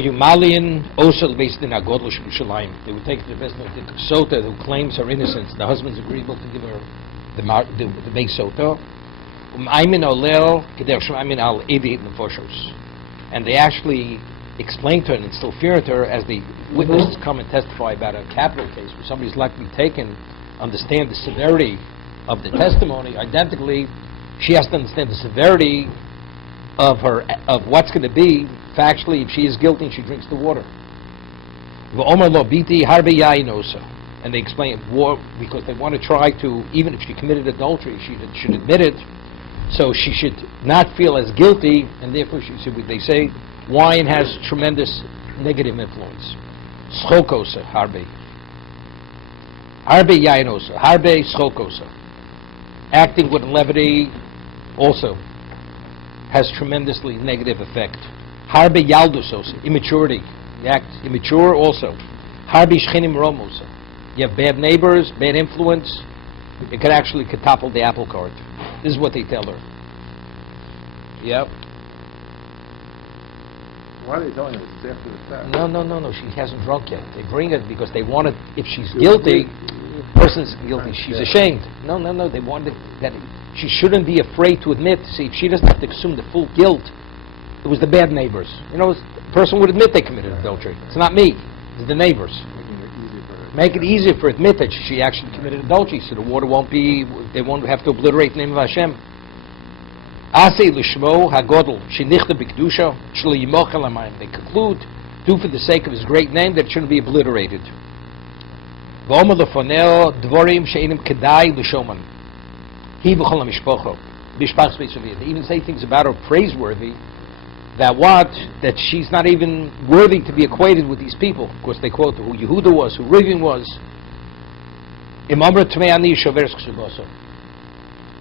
Yumalian Osel based in Agodlish Yerushalayim. They would take the best of the Sota who claims her innocence. The husband's agreeable to give her the base Sota. And they actually explain to her and instill fear into her as the witnesses come and testify about a capital case where somebody's likely taken, understand the severity of the testimony. Identically, she has to understand the severity of what's going to be factually if she is guilty and she drinks the water. And they explain because they want to try to, even if she committed adultery, she should admit it, so she should not feel as guilty, and therefore they say wine has tremendous negative influence. Schokosa harbe yainosa harbe schokosa. Acting with levity also has tremendously negative effect. Harbe yaldusosa, immaturity. You act immature also. Harbe shchenim romosa. You have bad neighbors, bad influence. It could actually topple the apple cart. This is what they tell her. Yep. Why are they telling her? It's after the fact. No. She hasn't drunk yet. They bring it because they wanted, if she's guilty, person's guilty, she's ashamed. No. They wanted that she shouldn't be afraid to admit. See, if she doesn't have to assume the full guilt, it was the bad neighbors. The person would admit they committed adultery. It's not me. It's the neighbors. Make it easier for her to admit that she actually committed adultery, so the water they won't have to obliterate the name of Hashem. Asei l'shmo hagodol shenichta b'kedusha shlo yimoch alamayim. They conclude, do for the sake of his great name, that it shouldn't be obliterated. V'omer lefoneo dvorim she'enim kedai l'shoman. Hi v'chol ha'mishpocho b'shpach b'yisrael. They even say things about her praiseworthy, that she's not even worthy to be acquainted with these people. Of course, they quote who Yehuda was, who Reuven was.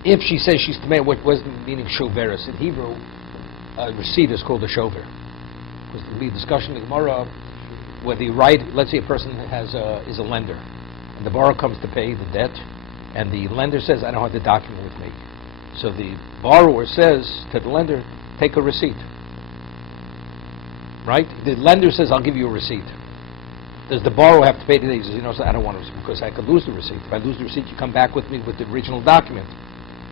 If she says she's tamei, what was the meaning shoveris? In Hebrew, a receipt is called a shover. Because there'll be a discussion in the Gemara whether you write, let's say a person is a lender, and the borrower comes to pay the debt, and the lender says, I don't have the document with me. So the borrower says to the lender, take a receipt. Right? The lender says, I'll give you a receipt. Does the borrower have to pay today? He says, so I don't want to, because I could lose the receipt. If I lose the receipt, you come back with me with the original document.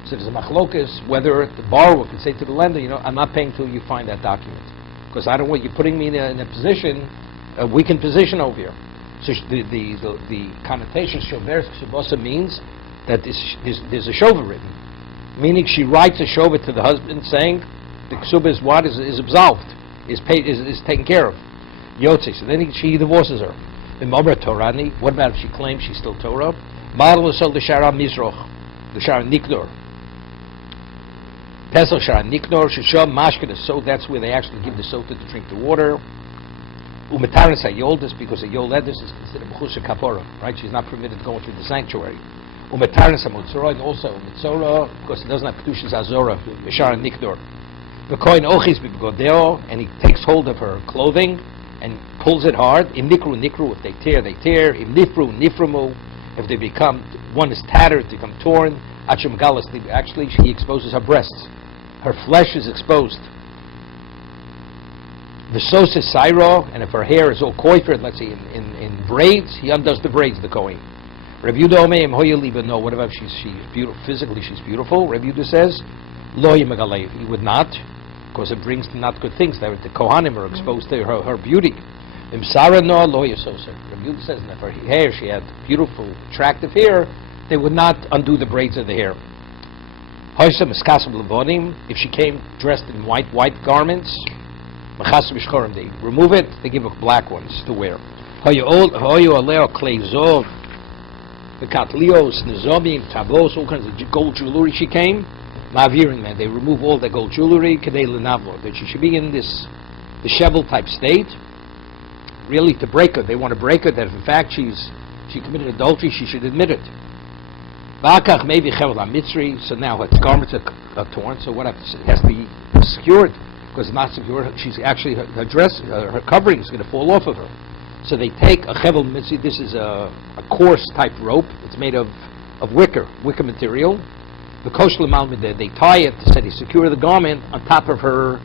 So there's a machlokas whether the borrower can say to the lender, I'm not paying till you find that document, because I don't want you putting me in a position, a weakened position over here. So the connotation shover ksubasa means that there's a shover written, meaning she writes a shover to the husband saying the ksuba is what is absolved. Is paid, is taken care of. Yotze. So then she divorces her. In Mabra Torani, what about if she claims she's still Torah? Madal Sol the Shara Mizroch, the Shara Niknor. Pesel Shara Niknor, Shisham Mashkin, so that's where they actually give the sota to drink the water. Umetaris Ayoldis, because a Yoledis is considered Mechusha Kapora, right? She's not permitted to go into the sanctuary. Umetaris Amutzora, and also Mutzora, because it doesn't have Kedushas Azora, the Shara Niknor. And he takes hold of her clothing and pulls it hard. Im nikru, if they tear, they tear. Im nifru, niframu, if they become, one is tattered, they become torn. Actually, he exposes her breasts. Her flesh is exposed. V'sos is sairo, and if her hair is all koifred, let's say in braids, he undoes the braids, the kohen. Rav Yehuda Omeim hoyeliva, no, what about she's beautiful, physically she's beautiful. Rav Yehuda says, lo yimagalev, he would not, because it brings not good things. That the Kohanim are exposed to her beauty. Imsara no lo yasoser. Rav Yehuda says, if her hair, she had beautiful, attractive hair, they would not undo the braids of the hair. Hoysam eskasam levonim, if she came dressed in white garments, machasam bishkorim, they remove it, they give her black ones to wear. Hoyu aleo klei zov, the katlios, nizomim, tavos, all kinds of gold jewelry she came. Ma'avirin, man, they remove all the gold jewelry, kadei lenavlo, that she should be in this disheveled type state, really to break her. They want to break her, that if in fact she committed adultery, she should admit it. Ba'akach maybe chevel mitzri, so now her garments are torn, so what has to be secured, because it's not secure, she's actually, her dress, her covering is going to fall off of her. So they take a chevel mitzri, this is a coarse type rope, it's made of wicker material. The kosher malmid, they tie it to say they secure the garment on top of her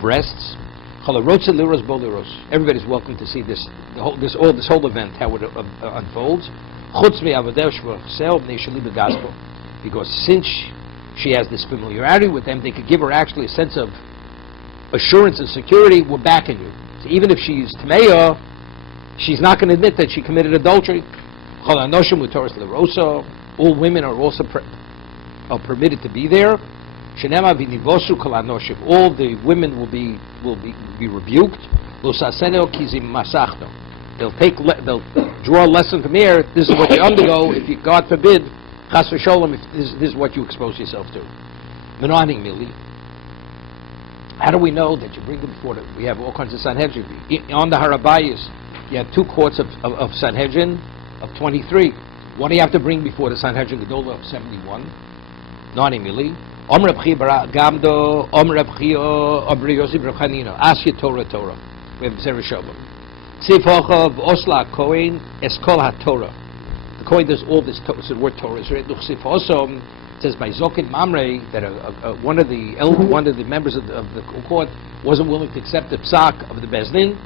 breasts. Everybody's welcome to see this whole event, how it unfolds. Because since she has this familiarity with them, they could give her actually a sense of assurance and security. We're backing you. So even if she's Tmeya, she's not going to admit that she committed adultery. All women are also permitted to be there. All the women will be rebuked. They'll draw a lesson from here. This is what you undergo if you, God forbid, chas v'sholem, if this is what you expose yourself to. How do we know that you bring them before them? We have all kinds of Sanhedrin. On the Harabayas, you have two courts of Sanhedrin of 23. What do you have to bring before the Sanhedrin Gedolah of 71? Nani mili. Om Reb Chia Gamdo, Om Reb Chia, Om Reb Yosef Reb Chanina. Ask your Torah. We have Zerah Shalom. Tzif Hochav Osla Kohen Eskol HaTorah. The Kohen does all this. So the word Torah is written. Tzif Hosom. It says by Zokin Mamre that one of the members of the court wasn't willing to accept the psak of the Bezdin.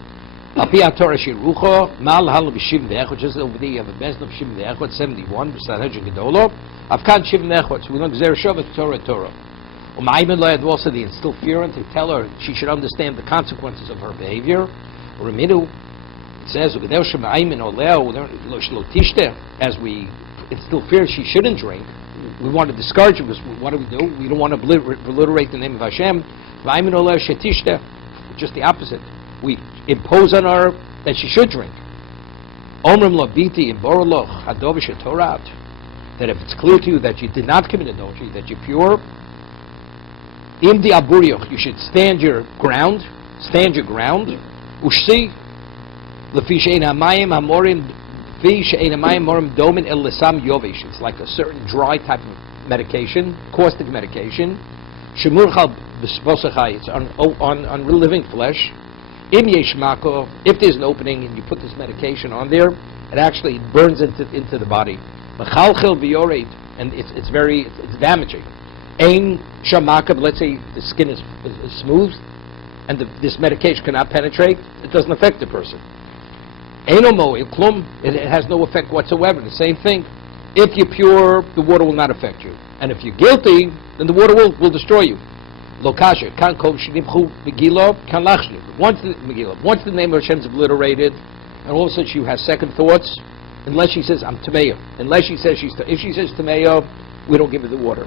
Apia Torah Shirucho Mal Hal B'Shim De'echot. Just over there you have a Bezdin of Shim De'echot 71. B'Sanhedrin Gedolah. Afkan Shim De'echot. So we learn Zerah Shavah Torah. Umayim Lo Yad also they instill fear and to tell her she should understand the consequences of her behavior. Remidu. It says as we instill fear she shouldn't drink. We want to discourage her because what do? We don't want to obliterate the name of Hashem. Just the opposite. We impose on her that she should drink. That if it's clear to you that you did not commit adultery, that you're pure, you should stand your ground. Ushsi it's like a certain dry type of medication, caustic medication. It's on living flesh. If there's an opening and you put this medication on there, it actually burns into the body. And it's damaging. Let's say the skin is smooth and this medication cannot penetrate, it doesn't affect the person. It has no effect whatsoever. The same thing. If you're pure, the water will not affect you. And if you're guilty, then the water will destroy you. Once the name of Hashem is obliterated, and all of a sudden she has second thoughts, unless she says, I'm Tameya. If she says Tameya, we don't give her the water.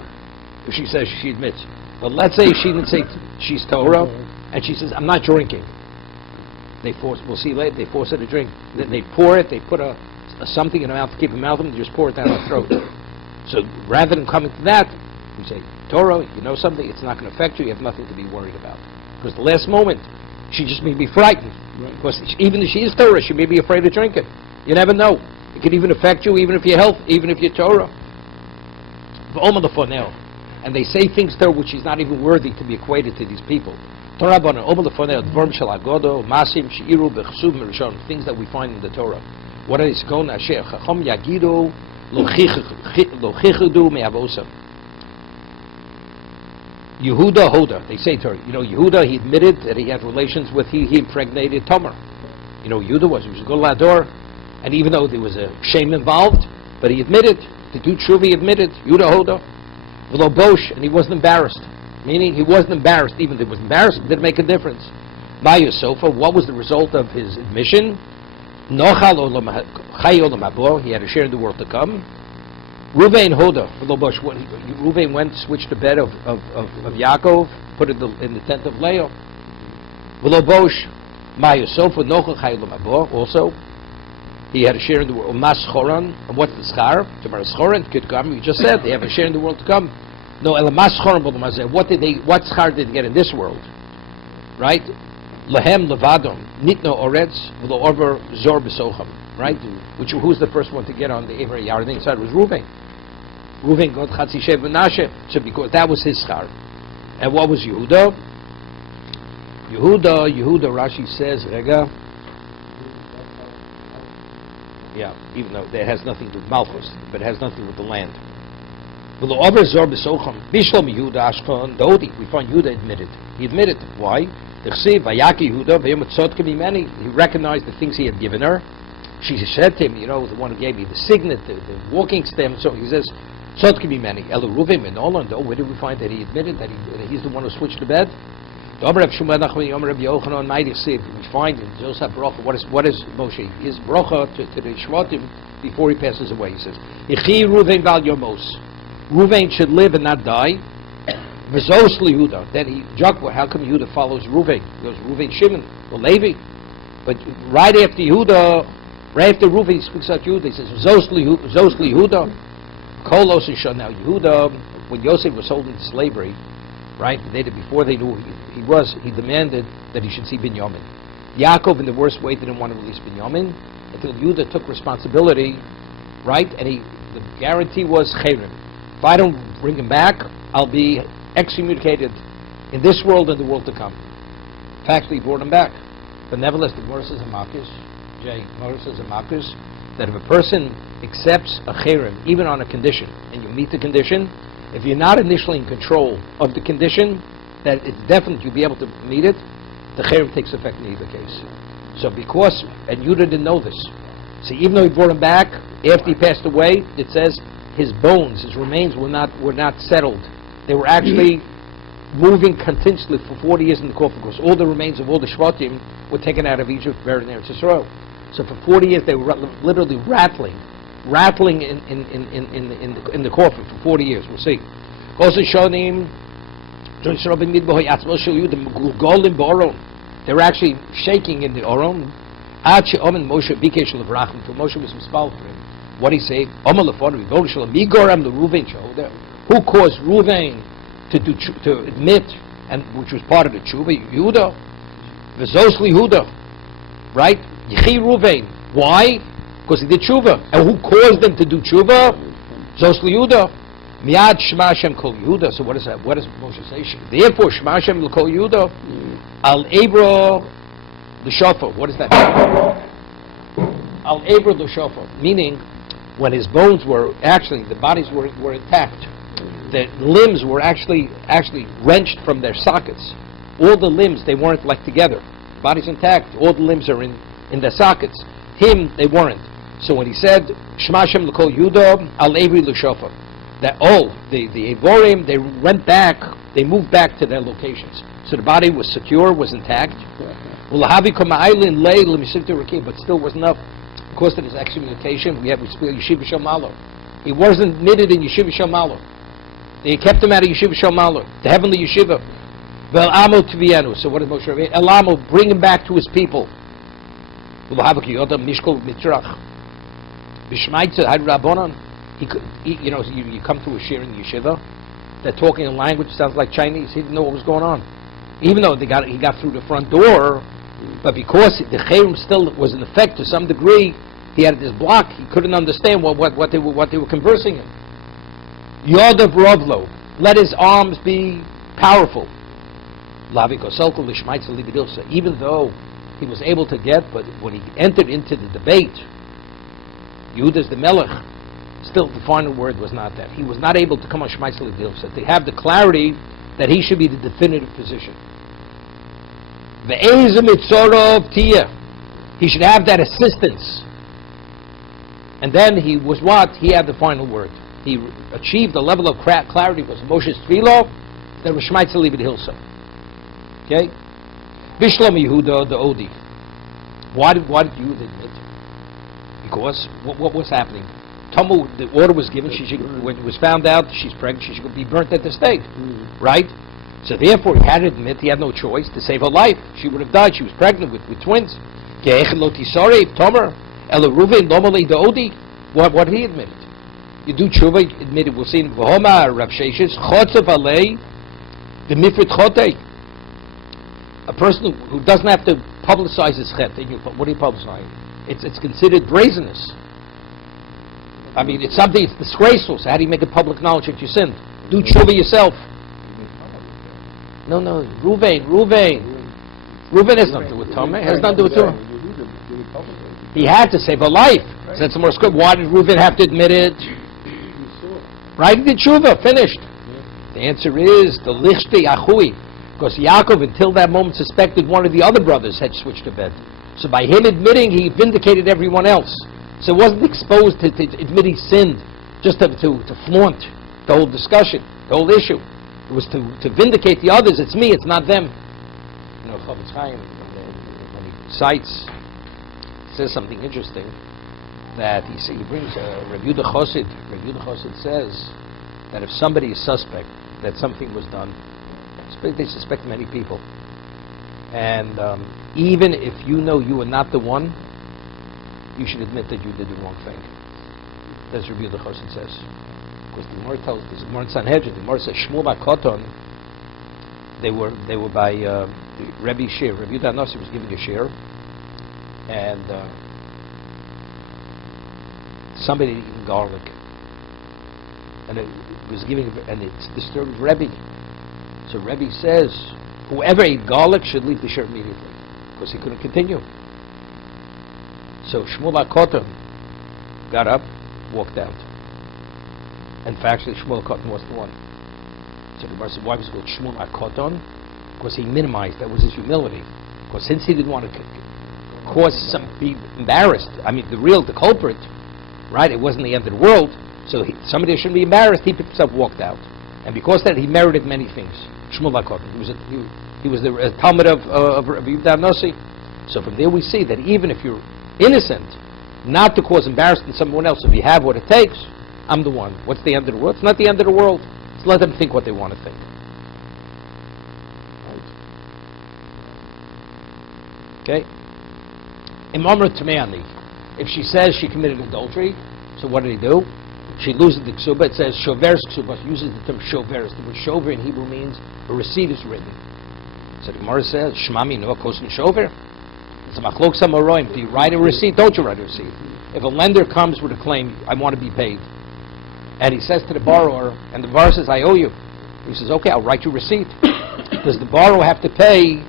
If she says she admits. But let's say she didn't say she's Torah, and she says, I'm not drinking. We'll see later, they force her to drink. They pour it, they put something in her mouth to keep her mouth open, they just pour it down her throat. So rather than coming to that, we say, Torah, you know something, it's not going to affect you have nothing to be worried about. Because the last moment, she just may be frightened. Right. Because even if she is Torah, she may be afraid to drink it. You never know. It could even affect you, even if you're health, even if you're Torah. And they say things to her which she's not even worthy to be equated to these people. Things that we find in the Torah. What is going on? Yehuda Hoda, they say to her, Yehuda, he admitted that he had relations with, he impregnated Tamar. Yehuda he was a good lador, and even though there was a shame involved, but he admitted, to do tshuva, he admitted, Yehuda Hoda, V'lo bosh, and he wasn't embarrassed. Meaning, he wasn't embarrassed, even if he was embarrassed, it didn't make a difference. Maya Sofa, what was the result of his admission? Nochal olam chay olam habo, he had a share in the world to come. Ruvain Hoda, Ruvain went, switched the bed of Yaakov, put it in the tent of Leah. V'lo bosh, Maya Sofa, Nochal chay olam habo, also. He had a share in the world. Mas choran, and what's the schar? Tomorrow choran could come. We just said they have a share in the world to come. No, elamas choran b'lamazeh. What schar did they get in this world? Right? Lahem levadom nitno oretz v'lo over zor b'socham. Right? Who's the first one to get on the Ever Yarden side? Was Reuven. Reuven got Chatzi Shev Menashe. So because that was his schar. And what was Yehuda? Yehuda. Rashi says, Rega. Yeah, even though that has nothing to do with Malchus, but it has nothing to do with the land. We find Yehuda admitted. He admitted. Why? He recognized the things he had given her. She said to him, the one who gave me the signet, the walking stem. So he says, Tzotke mimeni. Elu Reuven ben Olan. Where did we find that he admitted that he's the one who switched the bed? We find in Joseph Bracha, what is Moshe? His Bracha to the Shvatim before he passes away. He says, Ichi Reuven val Yomos. Reuven should live and not die. V'zos Yehuda. Then how come Yehuda follows Reuven? He goes Reuven, Shimon, or Levi. But right after Reuven he speaks out Yehuda. He says V'zos Yehuda. Kolos and Shon. Now Yehuda, when Yosef was sold into slavery, right, the day before they knew he demanded that he should see Binyamin. Yaakov, in the worst way, didn't want to release Binyamin until Yehuda took responsibility, right, and the guarantee was Cherem. If I don't bring him back, I'll be excommunicated in this world and the world to come. In fact, he brought him back. But nevertheless, the Gemara says in Makos, that if a person accepts a cherem, even on a condition, and you meet the condition, if you're not initially in control of the condition, that it's definite you'll be able to meet it, the cherem takes effect in either case. So and Yudah didn't know this. So even though he brought him back, after he passed away, it says his bones, his remains were not settled. They were actually moving continuously for 40 years in the coffin, because all the remains of all the Shvatim were taken out of Egypt, buried in Eretz Yisrael. So for 40 years they were literally rattling in the coffin for 40 years. We'll see. Also shonim, they were actually shaking in the Oron. Until Moshe was mispal for him. What he say? Who caused Reuven to admit, and which was part of the tshuva? Yehuda, v'zosli Yehuda, right? Yechi Reuven. Why? Because he did tshuva. And who caused them to do tshuva? Zosli Yehuda. Miad Shema Hashem Kol Yehuda. So what is that? What does Moshe say? Therefore, Shema Hashem Kol Yehuda Al Ebro L'Shofar. What does that mean? Al Ebro L'Shofar. Meaning, when his bones were the bodies were intact, the limbs were actually wrenched from their sockets. All the limbs, they weren't like together. The body's intact, all the limbs are in their sockets. Him, they weren't. So when he said, Shema Hashem L'Kol Yehuda Al Evri L'Shofar, that the Evorim, they moved back to their locations. So the body was secure, was intact. But still wasn't enough. Because of his excommunication, we speak Yeshiva Shel Malo. He wasn't admitted in Yeshiva Shel Malo. They kept him out of Yeshiva Shel Malo, the heavenly Yeshiva. Vel Amo Tvienu. So what does Moshe Rabbeinu? El Amo, bring him back to his people. Mishkol Mitrach. B'Shmaitza Had Rabbanon. You come to a shir in Yeshiva, they're talking a language that sounds like Chinese. He didn't know what was going on. Even though he got through the front door, but because the cherem still was in effect to some degree, he had this block. He couldn't understand what they were conversing in. Yod of Rovlo, let his arms be powerful. Even though he was able to but when he entered into the debate, Yehuda's the Melech, still the final word was not that. He was not able to come on Shmaitz L'Dilsa. They have the clarity that he should be the definitive position. He should have that assistance. And then he was what? He had the final word. He achieved a level of clarity was Moshe's Tefillah, that was Shmaitz L'Dilsa. Okay? Bishlam Yehuda the Odi. Why did Yehuda admit? Because what was happening? Tumble, the order was given. When it was found out she's pregnant, she should be burnt at the stake, right? So therefore, he had to admit he had no choice to save her life. She would have died. She was pregnant with twins. What did he admit? You do tshuva, admit it. We'll see in V'homa Rav Sheshes Chotzav Alei the Mifrit Chotei. A person who doesn't have to publicize his chet. What are you publicizing? It's considered brazenness. I mean, it's something, it's disgraceful. So how do you make it public knowledge that you sinned? Do tshuva yourself. No, Reuven has nothing to do with Tomei. Has nothing to do with Tomei. He had to save a life. So that's the more script. Why did Reuven have to admit it? Right? He did tshuva. Finished. The answer is the lichte achui. Because Yaakov, until that moment, suspected one of the other brothers had switched to bed. So by him admitting, he vindicated everyone else. So it wasn't exposed to admit he sinned, just to flaunt the whole discussion, the whole issue. It was to vindicate the others. It's me, it's not them. You know, Chofetz Chaim, when he cites, says something interesting, that he brings Rav Yehuda Chassid. Rav Yehuda Chassid says that if somebody is suspect that something was done, they suspect many people, and even if you know you are not the one, you should admit that you did the wrong thing. That's Rav Yehuda Chassid says. Because the Gemara tells this, the Gemara in Sanhedrin, the Gemara says Shmuel bar Koton, they were by Rebbe Shir. Rav Yehuda Nasi was giving a shir, and somebody had eaten garlic, and it disturbed Rebbe. So Rebbe says, whoever ate garlic should leave the shir immediately, because he couldn't continue. So Shmuel bar Koton got up, walked out. In fact, Shmuel bar Koton was the one. So the Gemara said, why was it called Shmuel bar Koton? Because he minimized, that was his humility. Because since he didn't want to cause be embarrassed, the culprit, right, it wasn't the end of the world, so somebody shouldn't be embarrassed, he himself walked out. And because of that, he merited many things. Shmuel bar Koton, he was the Talmud of Rav Yehuda Nasi. So from there we see that even if you're innocent, not to cause embarrassment to someone else, if you have what it takes, I'm the one. What's the end of the world? It's not the end of the world. Just let them think what they want to think. Okay? If she says she committed adultery, so what did he do? She loses the ksuba. It says shoveres ksuba. She uses the term shoveres. The word shover in Hebrew means a receipt is written. So the Gemara says, Shmami no kosin shover. It's a machlok samaroim. Do you write a receipt? Don't you write a receipt? If a lender comes with a claim, I want to be paid, and he says to the borrower, and the borrower says, I owe you. He says, okay, I'll write you a receipt. Does the borrower have to pay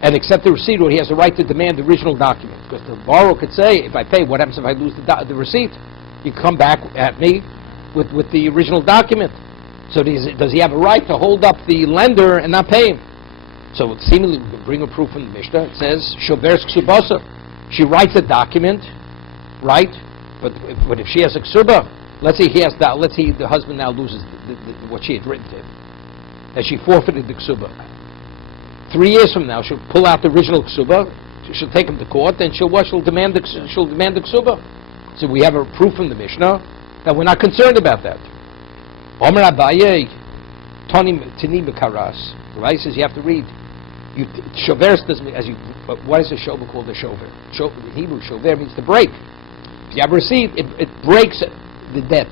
and accept the receipt, or he has the right to demand the original document? Because the borrower could say, if I pay, what happens if I lose the receipt? You come back at me with the original document. So does he have a right to hold up the lender and not pay him? So seemingly we can bring a proof from the Mishnah. It says, Shoveres ksubasa. She writes a document, right? But if she has a ksuba, let's say the husband now loses what she had written to him, and she forfeited the ksuba. 3 years from now, she'll pull out the original ksuba. She'll take him to court, and she'll demand the ksuba. So we have a proof from the Mishnah that we're not concerned about that. Omer Abaye, Tani Bekaras. Right? Says you have to read. Shoveres doesn't mean, what is a shover called a shover? In Hebrew, shover means to break. If you have a receipt, it breaks the debt.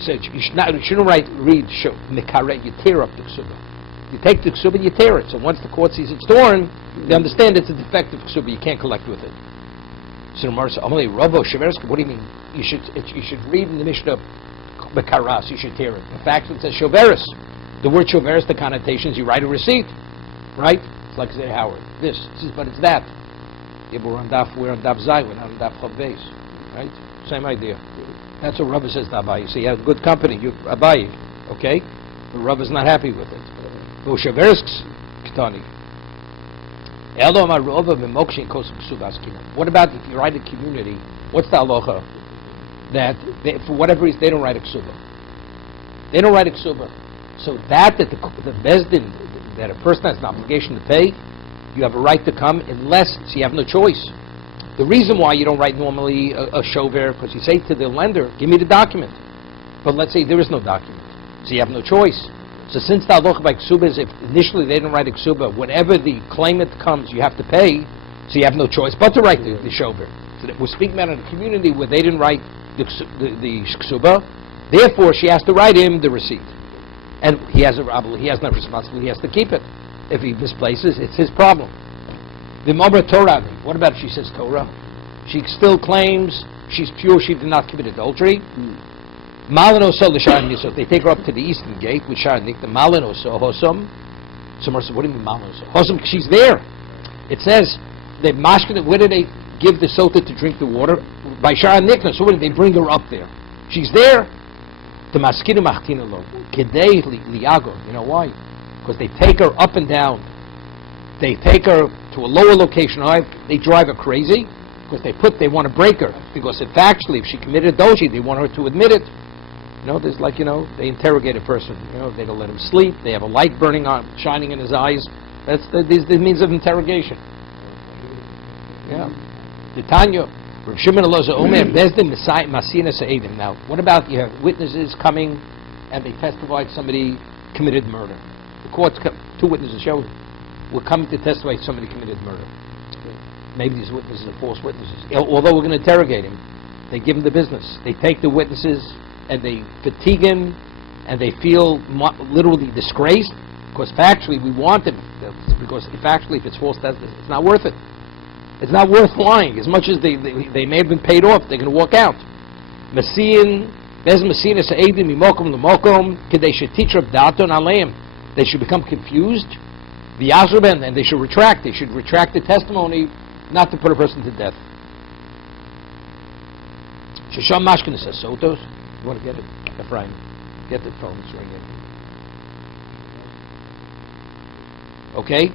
So you shouldn't read Mekaret, you tear up the ksuba. You take the ksuba and you tear it. So once the court sees it's torn, they understand it's a defective ksuba, you can't collect with it. So the Gemara says, what do you mean? You should read in the Mishnah Bekaras, you should tear it. In fact, it says shoveres. The word shoveres, the connotations, you write a receipt, right? It's like say Howard, this is, but it's that. Yeah, we're on daf Zai, we're not on daf Chav Beis, right? Same idea. That's what Rabbi says to Abaye. So you have good company, you Abaye, okay? But Rabbi's not happy with it. Shoveres Ketani. What about if you write a community? What's the halacha? That for whatever reason they don't write a ksuba. They don't write a ksuba. So that the bezdin, that a person has an obligation to pay, you have a right to come unless so you have no choice. The reason why you don't write normally a shover, because you say to the lender, give me the document. But let's say there is no document, so you have no choice. So since the halacha by ksuba is if initially they didn't write a ksuba, whenever the claimant comes, you have to pay, so you have no choice but to write the shover. So that we're speaking about in a community where they didn't write the ksuba, therefore she has to write him the receipt. And he has no responsibility, he has to keep it. If he misplaces, it's his problem. The Mabra Torah, what about if she says Torah? She still claims she's pure, she did not commit adultery. Malano so if they take her up to the eastern gate with Sharnik, the Malano so Hosam. Someone said, what do you mean Malano so? Hosam, she's there. It says they mashkin. Where do they give the sota to drink the water? By Sharnik. So where do they bring her up there? She's there. The maskinu machtina lo kedei liago. You know why? because they take her up and down. They take her to a lower location. They drive her crazy because they want to break her. Because if she committed doji, they want her to admit it. There's they interrogate a person. They don't let him sleep. They have a light burning on, shining in his eyes. That's the means of interrogation. Yeah. The Tanya, Rav Shimon Elazar Omer, Bezdin Masina Sa'edim. Now, what about you have witnesses coming and they testified somebody committed murder? The court, two witnesses will come to testify somebody committed murder. Maybe these witnesses are false witnesses. Although we're going to interrogate him, they give him the business. They take the witnesses and they fatigue him and they feel literally disgraced because factually we want him. Because if it's false, it's not worth it. It's not worth lying. As much as they may have been paid off, they're going to walk out. They should become confused. And they should retract. They should retract the testimony, not to put a person to death. Shasham Mashkin says Sotos. You want to get it? Ephraim, get the phone. It's ringing. Okay?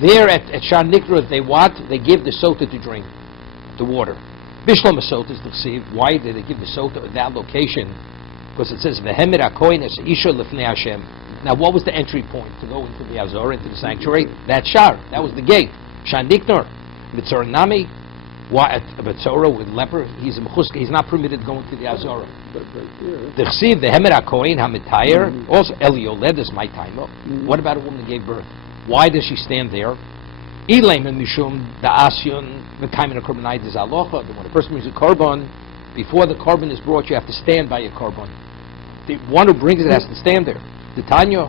There at Shar Nikra, they give the sota to drink, the water. Bishlam sota is deceived. Why did they give the sota at that location? Because it says Vehemir Akoin es Isha Lifnei Hashem. Now, what was the entry point to go into the Azor, into the sanctuary? That Shar. That was the gate. Shar Nikra, Mitzor Nami. Why at Betzora with leper? He's not permitted to go into the Azor. The Chsiv, the Hemer HaKohen HaMitayer, also Elioled is my time. What about a woman that gave birth? Why does she stand there? When a person brings a korban, before the korban is brought, you have to stand by a korban. The one who brings it has to stand there. The Tanya,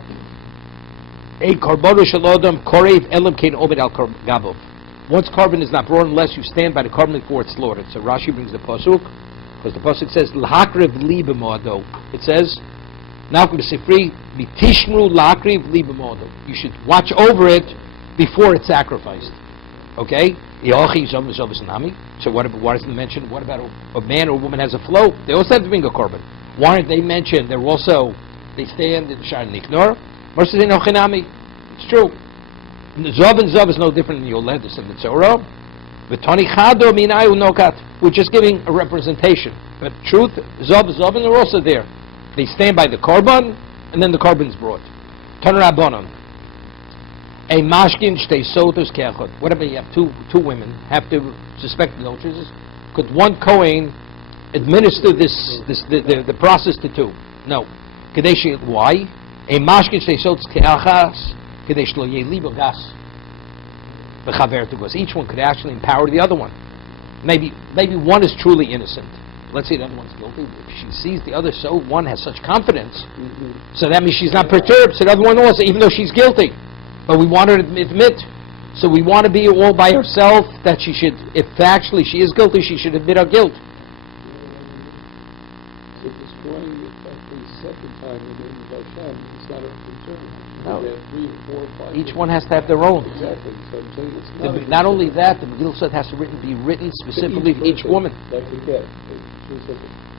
a korban shalodam korev elam kein obed al gabov. Once korban is not brought unless you stand by the korban before it's slaughtered. So Rashi brings the pasuk, because the pasuk says l'hakriv li b'moado. It says, now from the Sifri, mitishmru l'hakriv li b'moado. You should watch over it before it's sacrificed. Okay? So what does it mention? What about a man or a woman has a flow? They also have to bring a korban. Why aren't they mentioned? They stand in Shar Niknor. It's true. Zov and Zov is no different than Yoledus and the Tzorah. We're just giving a representation. But truth, Zov and Zov, and they're also there. They stand by the korban, and then the korban is brought. Tan Rabbanon. A mashkin shtei sotos keachod. What if you have two women have to suspect adulteresses? Could one Kohen administer the process to two? No. Why? A mashkin shtei sotos keachas kadesh lo yelibo gas b'chaver tugos. Each one could actually empower the other one. Maybe one is truly innocent. Let's say the other one's guilty. If she sees the other, so one has such confidence, so that means she's not perturbed. So the other one also, even though she's guilty. But we want her to admit. So we want to be all by herself that she should, if actually she is guilty, she should admit her guilt. So destroying it the second time within Hashem is not a concern. No. They have 3, 4, 5. Each one has to have their own. Exactly. So I'm saying it's Not only that, the Megillah said has to be written specifically to each woman. Like we get.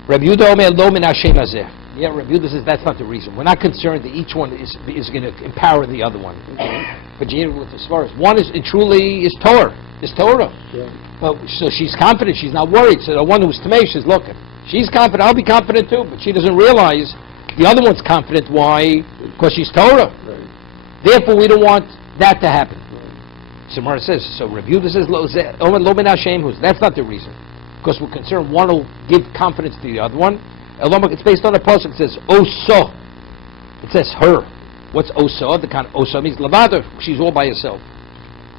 Rabbi Yehuda Omer lo min Hashem hazeh. Yeah, Rabbi Yehuda says that's not the reason. We're not concerned that each one is going to empower the other one. But as far as one is truly is Torah. Yeah. But so she's confident. She's not worried. So the one who's Tamei, she's looking. She's confident. I'll be confident too. But she doesn't realize the other one's confident. Why? Because she's Torah. Right. Therefore, we don't want that to happen. Right. So Mara says. So Rabbi Yehuda says Omer lo min Hashem hazeh. That's not the reason. Because we're concerned one will give confidence to the other one. It's based on a pasuk. It says Oso. It says her. What's Oso? The kind of Oso means Levada. She's all by herself.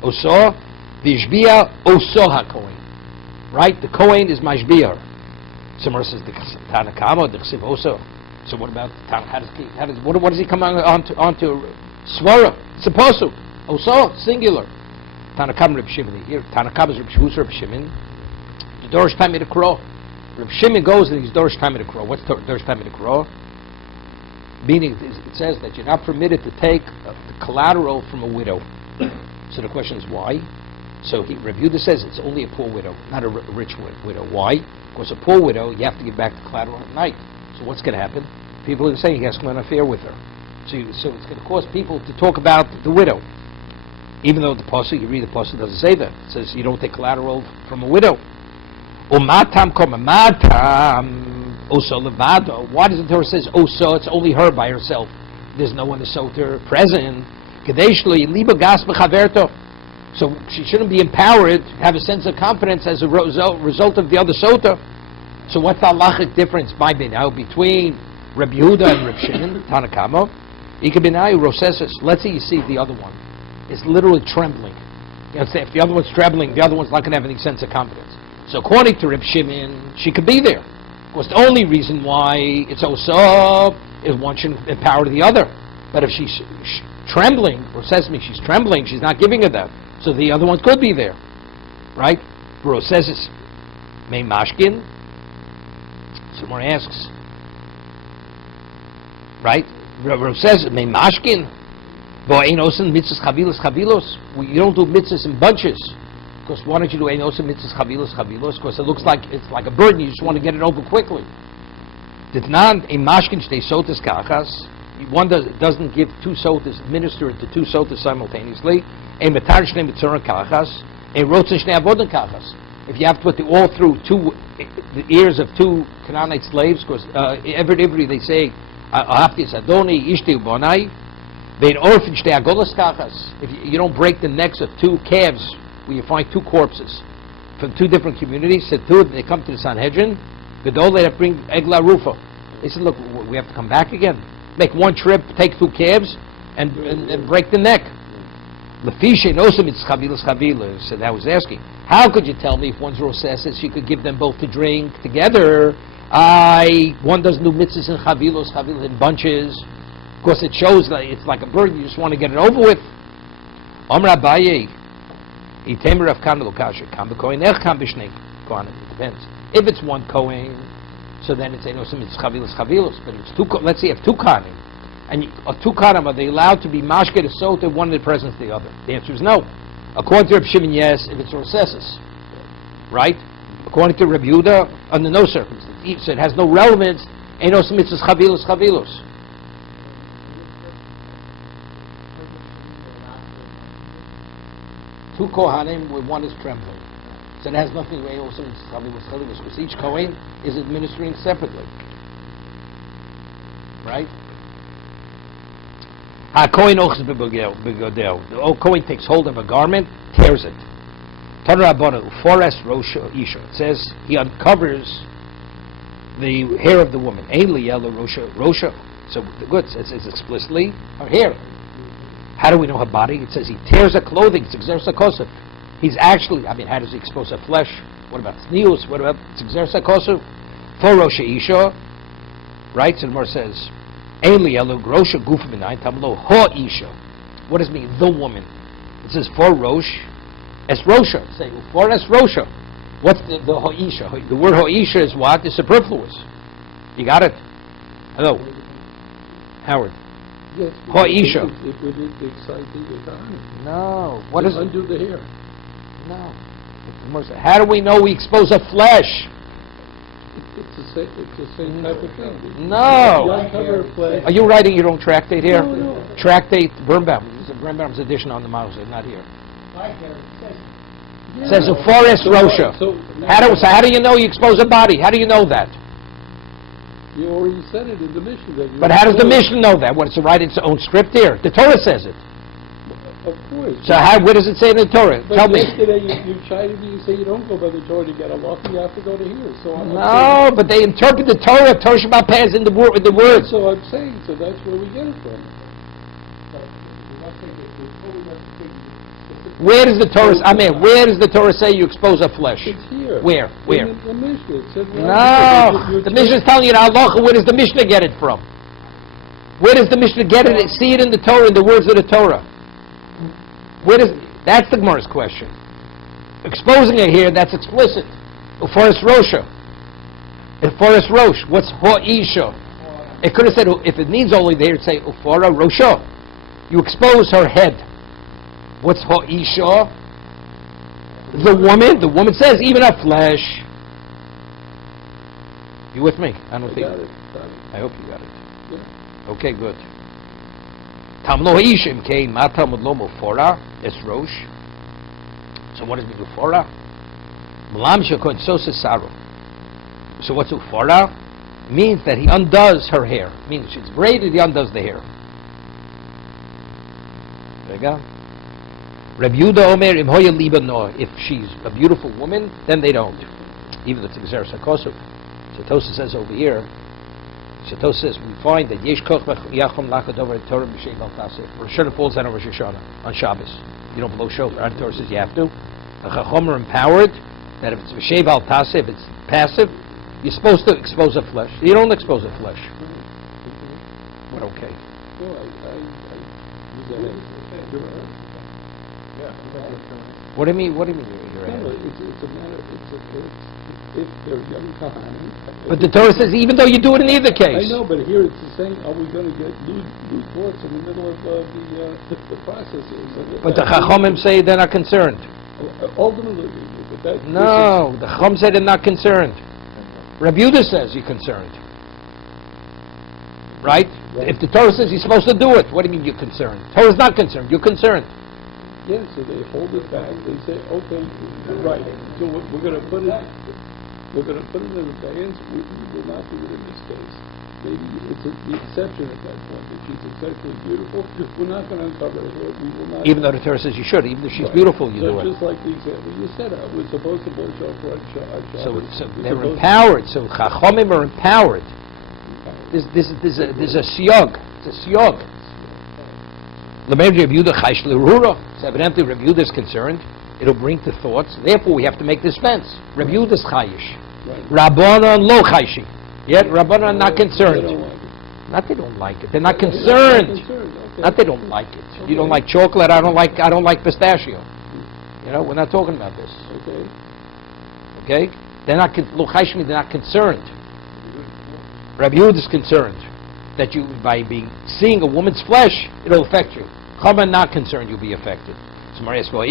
Oso, Vishbia Oso HaKohen. Right? The Kohen is Mashbia. Somewhere says the Tanakama, the Chsiv Oso. So what about what does he come onto Swara? It's a pasuk. Oso, singular. Tanakam Reb Shimon. Here, Tanakam is Reb Shimon. The Dorish Tamid Akro. Reb Shimon goes and he's Dorish Tamid Akro. What's Dorish Tamid Akro? Meaning, it says that you're not permitted to take the collateral from a widow. So the question is why? So Reb Yehuda says it's only a poor widow, not a rich widow. Why? Because a poor widow, you have to give back the collateral at night. So what's going to happen? People are saying he has to have an affair with her. So it's going to cause people to talk about the widow. Even though the pasuk, you read the pasuk, doesn't say that. It says you don't take collateral from a widow. Umatam komamatam oso levado. Why does the Torah says oso? It's only her by herself. There's no other soter present. Kadeshli liba gas bechaverto. So she shouldn't be empowered to have a sense of confidence as a result of the other soter. So what's the halachic difference by Binayu between Reb Yehuda and Reb Shimon, Tanakama? Ika Binayu Rosesis. Let's say you see the other one is literally trembling. You know, if the other one's trembling, the other one's not going to have any sense of confidence. So according to Reb Shimon, she could be there. Of course, the only reason why it's also is one should empower the other. But if she's trembling, or says to me she's trembling, she's not giving her that. So the other one could be there. Right? Rosesis. May Mashkin. Someone asks, right? Rav says, "May mashkin, bo einosin mitzvahs chavilos. You don't do mitzvahs in bunches, because why don't you do einosin mitzvahs chavilos? Because it looks like it's like a burden. You just want to get it over quickly. Ditnan a mashkin shtei sotas kachas. One doesn't give two sotas, administer it to two sotas simultaneously. A metar shnei mitzvah kachas. A rotzen shnei avodan kachas. If you have to put all through the ears of two Canaanite slaves, because every they say, "Ahaftis Adoni Ishti Ubonai," Vein orphan shtei agolas kachas. If you don't break the necks of two calves, where you find two corpses from two different communities, said two, they come to the Sanhedrin, Gadol they bring Egla Rufa. They said, "Look, we have to come back again. Make one trip, take two calves, and break the neck." Lefisha nosim it's chavilas chavilas. So I was asking, how could you tell me if one's rosesses, she could give them both to drink together? One doesn't do mitzvahs in chavilos in bunches. Of course, it shows that it's like a burden. You just want to get it over with. Amr Abaye, itemer of kan lokasha kan bekoin ech kan b'shnei kohanim. It depends. If it's one kohen, so then it's enosim it's chavilos. But if it's two, let's say you have two kohanim. And two karam, are they allowed to be mashke to sota one in the presence of the other? The answer is no. According to Reb Shimon, yes, if it's recesses. Right? According to Reb Yehuda, under no circumstance. So it has no relevance. Enos mitzvahs chavilos. Two kohanim, where one is trembling. So it has nothing to do with chavilos, because each kohen is administering separately. Right? The Kohen takes hold of a garment, tears it. It says he uncovers the hair of the woman. So good, it says explicitly her hair. How do we know her body? It says he tears her clothing. It's exersa kosov. He's actually, how does he expose her flesh? What about sneus? What about it's exersa kosov? For Rosh Isha, right? So the Gemara says, what does it mean, the woman? It says for Rosh, es Rosha. Say for es Rosha. What's the Ha'isha? The word Ha'isha is what? It's superfluous. You got it? Hello, Howard. Yes. Ha'isha. It would excite the time. No. What is it? Undo the hair. No. How do we know we expose her flesh? It's the same type of thing. No. Flesh. Are you writing your own tractate here? No. Tractate Birnbaum. This is Birnbaum's edition on the Mauser, not here. It says Ufares Rosha. How do you know you expose a body? How do you know that? You already said it in the Mishnah. But how does the Mishnah know that? What, it's to write its own script here? The Torah says it. Of course. So where does it say in the Torah? But Tell me. yesterday you chided me, you say you don't go by the Torah to get a law, you have to go to here. So No, but they interpret the Torah. Torah Shabbat Paz in the words. So I'm saying, so that's where we get it from. Where does the Torah? Where does the Torah say you expose her flesh? It's here. Where? In the Mishnah. It says, No, the Mishnah is telling you the halacha. Where does the Mishnah get it from? Where does the Mishnah get it? See it in the Torah, in the words of the Torah. That's the Gemara's question. Exposing it here, that's explicit. Ufaris Rosha. Ufaris Rosh. What's Ha'isha? It could have said, if it needs only there, it'd say Ufara Rosha. You expose her head. What's Ha'isha? The woman. The woman says, even her flesh. You with me? I don't think. Got it. I hope you got it. Yeah. Okay, good. Tamlo ishim kein matam lo mufora es rosh. So what does it mean ufora? Malam shekon sosa saru. So what's ufora? Means that he undoes her hair. Means she's braided, he undoes the hair. There you go. Reb Yehuda Omer im hoya liba no. If she's a beautiful woman, then they don't. Even if it's a gzeres hakosuv. Shatosa says over here. Shatosa says we find that yesh koch yachom lachad over Torah b'shem al taseh. Rosh Hashanah falls down on Rosh Hashanah on Shabbos. You don't blow shofar. The Torah says you have to. The Chacham are empowered that if it's b'shem al taseh, if it's passive, you're supposed to expose the flesh. You don't expose the flesh. But okay. No, What do you mean? What do you mean? You're no, ahead? it's a matter. If they're young kahanim. But the Torah says even though you do it in either case. I know, but here it's saying, are we going to get loose thoughts in the middle of the processes? But the Chachamim say they're not concerned. Ultimately, but that. No, the Chacham said they're not concerned. Rabbi Yehuda says you're concerned. Right? If the Torah says you're supposed to do it, what do you mean you're concerned? Torah's not concerned, you're concerned. Yes, so they hold it back. They say, okay, right. So we're going to put it. We're going to put it in abeyance. We will not do it in this case. Maybe it's the exception at that point. If she's exceptionally beautiful, we're not going to uncover her hair. We will not. Even though the Torah says you should, even if she's beautiful, you do it. Just like the example you said, we're supposed to blow shofar on Shabbos. So they're empowered. So Chachamim are empowered. There's a siyog. It's a siyog. Evidently, Rabbi Yehuda is concerned. It'll bring to thoughts. Therefore, we have to make this fence. Rabbi Yehuda is chayish. Rabbanan lo chayishi. Yet Rabbanan are not concerned. Not they don't like it. They're not concerned. Not they don't like it. You don't like chocolate. I don't like pistachio. You know, we're not talking about this. Okay. They're not lo chayish. They're not concerned. Rabbi Yehuda is concerned that you, by seeing a woman's flesh, it'll affect you. Chama not concerned, you'll be affected. So Maria says, when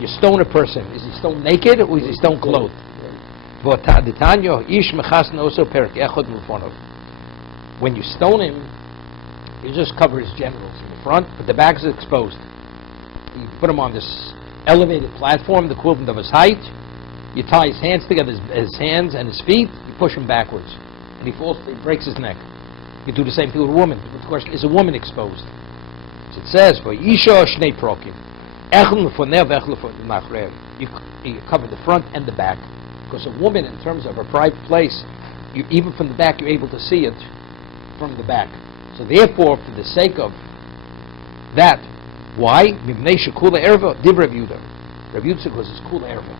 you stone a person, is he stoned naked or is he stoned clothed? When you stone him, you just cover his genitals in the front, but the back is exposed. You put him on this elevated platform, the equivalent of his height. You tie his hands together, his hands and his feet. You push him backwards, and he falls. He breaks his neck. You do the same thing with a woman. But the question is: a woman exposed? So it says, "For isha shnei prokim, echel lefonev, echel lefonachrev." You cover the front and the back, because a woman, in terms of her private place, even from the back, you're able to see it from the back. So therefore, for the sake of that, why? Mibnei shekula erva div Rav Yehuda. Rav Yehuda because it's kula erva.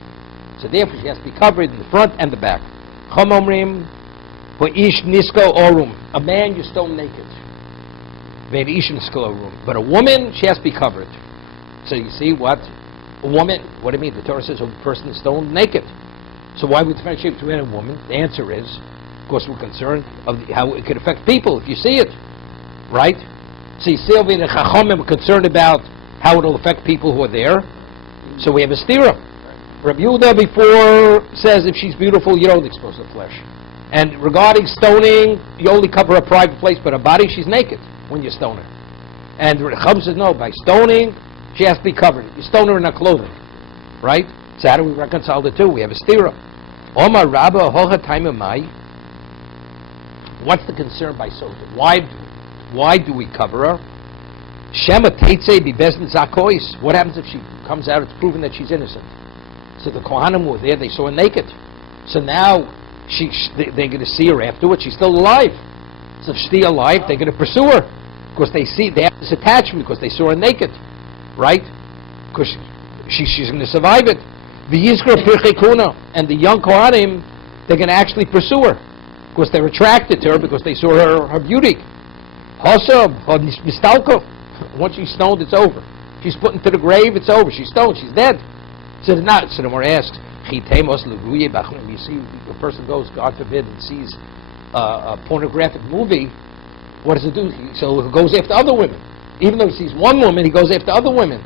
So therefore, she has to be covered in the front and the back. Chom omrim. Ish nisko orum. A man you stone naked. Ish nisko orum. But a woman, she has to be covered. So you see what? A woman, what do you mean? The Torah says a person is stoned naked. So why would differentiate between a woman? The answer is, of course, we're concerned of how it could affect people if you see it. Right? So you see over in the Chachamim, we're concerned about how it will affect people who are there. So we have a stira. Rabbi Yehuda before says if she's beautiful, you don't expose the flesh. And regarding stoning, you only cover a private place, but her body, she's naked when you stone her. And the Chacham says, no, by stoning, she has to be covered. You stone her in her clothing. Right? So how do we reconcile the two? We have a stira. Omar Rabba Hocha Taimamai. What's the concern by soda? Why do we cover her? Shema Teitze Bibezn Zakois. What happens if she comes out? It's proven that she's innocent. So the Kohanim were there, they saw her naked. So now they're going to see her afterwards. She's still alive. So if she's still alive, they're going to pursue her. Because they have this attachment, because they saw her naked. Right? Because she's going to survive it. And the young Kohanim, they're going to actually pursue her. Because they're attracted to her, because they saw her beauty. Once she's stoned, it's over. She's put into the grave, it's over. She's stoned, she's dead. So the more asks, you see, a person goes, God forbid, and sees a pornographic movie, what does it do? So he goes after other women. Even though he sees one woman, he goes after other women.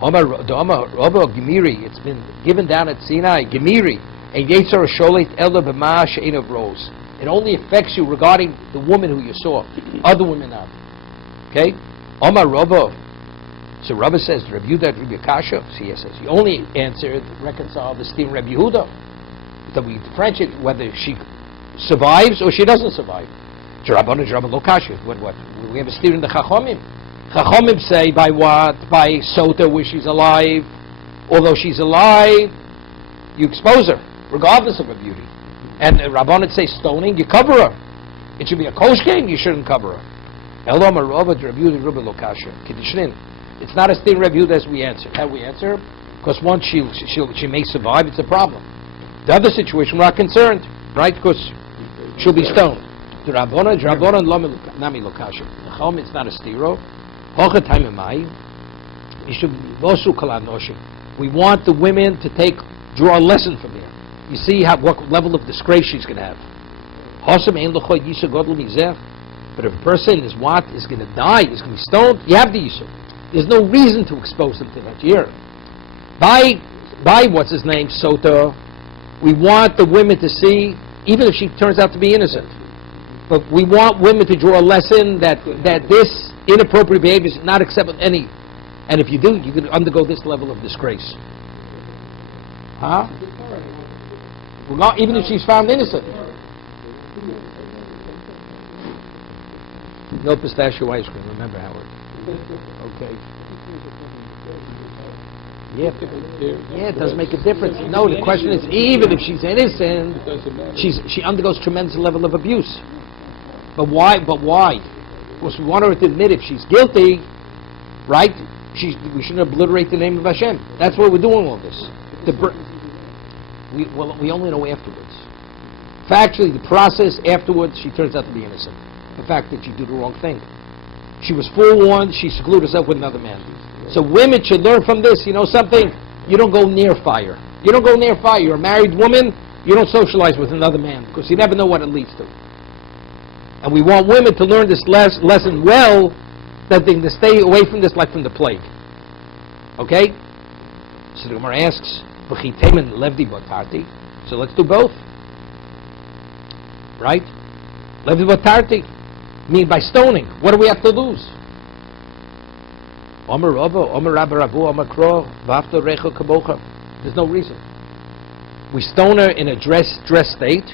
It's been given down at Sinai, Gemiri, it only affects you regarding the woman who you saw, other women not. Okay? Omar Rava. So Rava says, Rabbi Yehuda, Rabbi Kasha. So he says, you only answered, reconcile the steam Rabbi Yehuda. That we differentiate whether she survives or she doesn't survive. We have a steer in the Chachomim. Chachomim say by what? By Sota, where she's alive. Although she's alive, you expose her, regardless of her beauty. And Rabbanan say stoning, you cover her. It should be a koshken, you shouldn't cover her. It's not a steer Rabbi Yehuda as we answer. How we answer? Because once she may survive, it's a problem. The other situation, we're not concerned, right? Because she'll be stoned. It's not a stiro. We want the women to draw a lesson from here. You see what level of disgrace she's going to have. But if a person is going to die, is going to be stoned, you have the issue. There's no reason to expose them to that year. By what's his name, Sota, we want the women to see, even if she turns out to be innocent, but we want women to draw a lesson that this inappropriate behavior is not acceptable any. And if you do, you can undergo this level of disgrace. Huh? Well, not, even if she's found innocent. No pistachio ice cream, remember, Howard. Okay. Yeah, it does make a difference. No, the question is, even if she's innocent, she undergoes tremendous level of abuse. But why? Because we want her to admit if she's guilty, right? We shouldn't obliterate the name of Hashem. That's why we're doing all this. We only know afterwards. Factually, the process afterwards, she turns out to be innocent. The fact that she did the wrong thing. She was forewarned, she secluded herself with another man. So women should learn from this, you know something? You don't go near fire. You don't go near fire. You're a married woman, you don't socialize with another man, because you never know what it leads to. And we want women to learn this lesson well, that they can stay away from this like from the plague. Okay? So the Gemara asks, so let's do both. Right? Levdi Batarti. Mean by stoning. What do we have to lose? There's no reason. We stone her in a dress state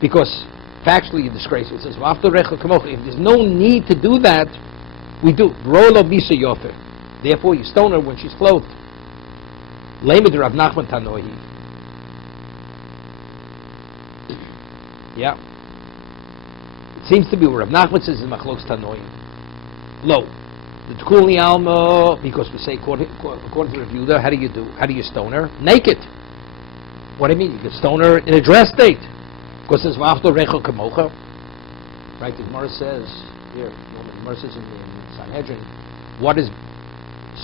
because factually you disgrace her. It says, if there's no need to do that, we do. Therefore you stone her when she's clothed. Rav Nachman Tanohi. Yeah. It seems to be where Rav Nachman says in Machlokes Tanoim. Lo. The Tkuli Alma, because we say according to Rav Yehuda, how do you stone her? Naked. What do you mean? You can stone her in a dress state. Because it's V'afto Recho Kamocha. Right, the Gemara says, here, the Gemara says in Sanhedrin, what is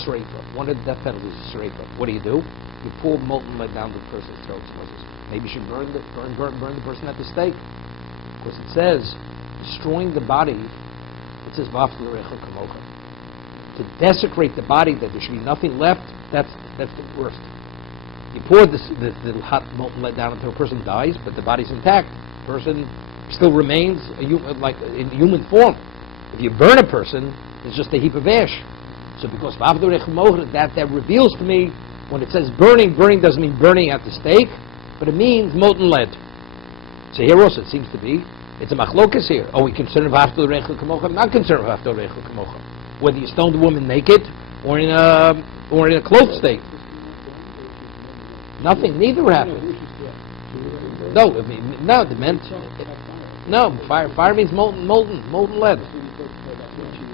Sreifa? One of the death penalties is Sreifa. What do? You pour molten lead down the person's throat. Maybe you should burn the person at the stake. Because it says, destroying the body, it says, V'afto Recho Kamocha. To desecrate the body, that there should be nothing left, that's the worst. You pour the hot molten lead down until a person dies, but the body's intact. The person still remains like in human form. If you burn a person, it's just a heap of ash. So because that reveals to me, when it says burning doesn't mean burning at the stake, but it means molten lead. So here also it seems to be, it's a machlokas here. Are we concerned about after the rechel kamocha? I'm not concerned about after the rechel kamocha. Whether you stoned the woman naked or in a clothed state. Nothing, neither happened. No, it meant fire means molten lead.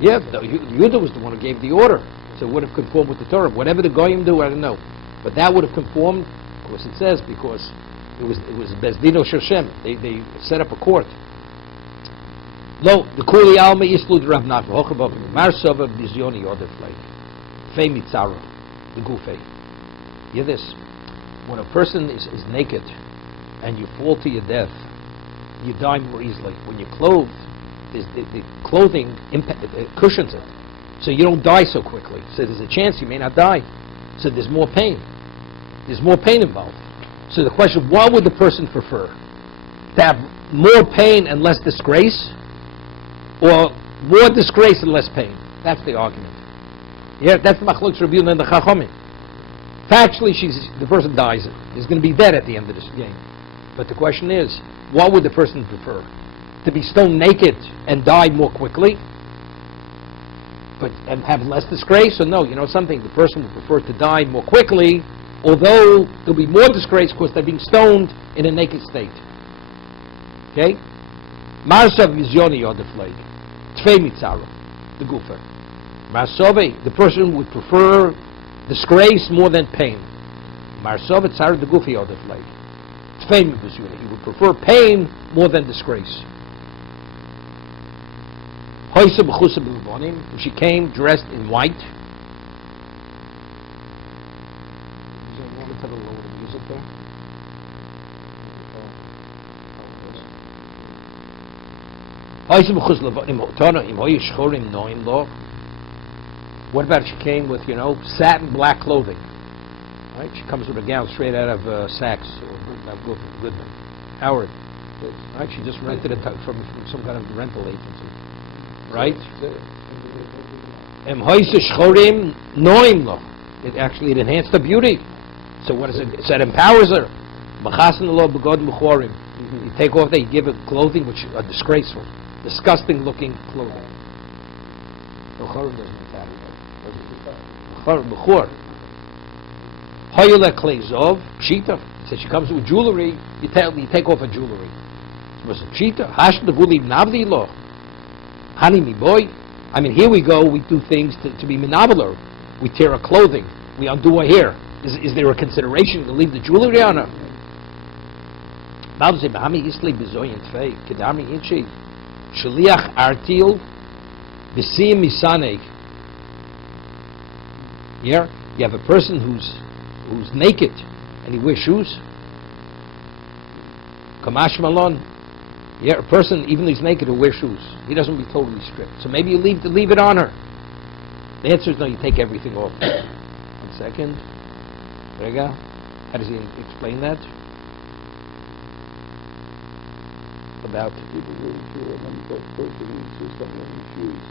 Yeah, Yehuda was the one who gave the order, so it would have conformed with the Torah. Whatever the goyim do, I don't know, but that would have conformed. Of course, it says because it was Bezdino Shoshem. They set up a court. No, the Kuli Alma Yislud Rav Nachman Hochabav Marsova Bizioni Odeflay Fei Mitzara the Gufei. Hear this. When a person is naked and you fall to your death, you die more easily. When you're clothed, the clothing cushions it, so you don't die so quickly. So there's a chance you may not die. So there's more pain. There's more pain involved. So the question: what would the person prefer? To have more pain and less disgrace, or more disgrace and less pain? That's the argument. Yeah, that's the machlokes Rabbi Yehuda and the Chachomim. Factually, the person dies. Is going to be dead at the end of this game. But the question is, what would the person prefer? To be stoned naked and die more quickly, and have less disgrace? Or no, you know something, the person would prefer to die more quickly, although there'll be more disgrace because they're being stoned in a naked state. Okay? Marsav vizyoni yodefleig. Tfei mitzara. The gufer. Marsove, the person would prefer disgrace more than pain. Marsove tzara the gufi yodefleig. Tfei mitzara. He would prefer pain more than disgrace. If she came dressed in white. What about if she came with, satin black clothing? Right? She comes with a gown straight out of Saks or Goodman. Howard. Right? She just rented it from some kind of rental agency. Right? It actually enhanced her beauty. So what is it? So it empowers her. You take off that, you give her clothing which are disgraceful, disgusting looking clothing. Pshita. So she comes with jewelry, you take off her jewelry. Pshita. Honey, me boy. I mean, here we go, we do things to be menabeler. We tear her clothing, we undo her hair. Is there a consideration to leave the jewelry on her? Shaliach artil b'sim misaneg. Yeah, you have a person who's naked and he wears shoes. Kamash malon. Yeah, a person even though he's naked who wears shoes, he doesn't be totally stripped. So maybe you leave it on her. The answer is no. You take everything off. 1 second. Rega, how does he explain that? About people were sure when you go person and see something on his shoes,